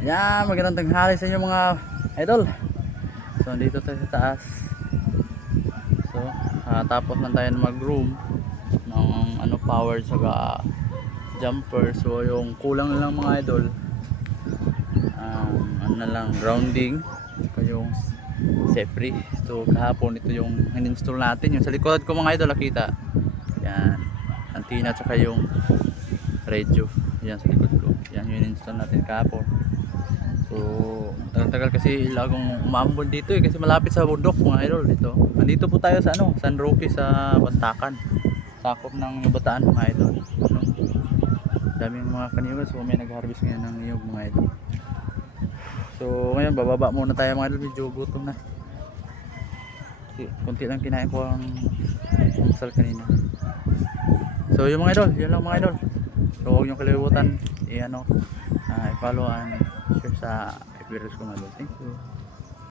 Yan, magandang tanghali sa inyo mga idol. So dito tayo sa taas. So tapos lang tayo mag-room ng power sa jumper. So yung kulang na lang mga idol, na lang grounding saka yung safety. So kahapon ito yung in-install natin, yung sa likod ko mga idol, nakita yan, antenna at saka yung radio yan sa likod ko. Yan yung in-install natin kahapon. So tagal-tagal kasi lagong umambon dito kasi malapit sa bundok mga idol dito. Nandito po tayo sa San Roque sa Bantakan. Sakop ng Bataan mga idol. Daming mga kaniyog, so may nag-harvest ngayon ng niyog mga idol. So ngayon bababa muna tayo mga idol, medyo gutom na. Kunti lang kinain ko ang sal kanina. So yung mga idol, yun lang mga idol. So huwag nyo kalimutan i-follow and share sa videos ko mga idol. Thank you.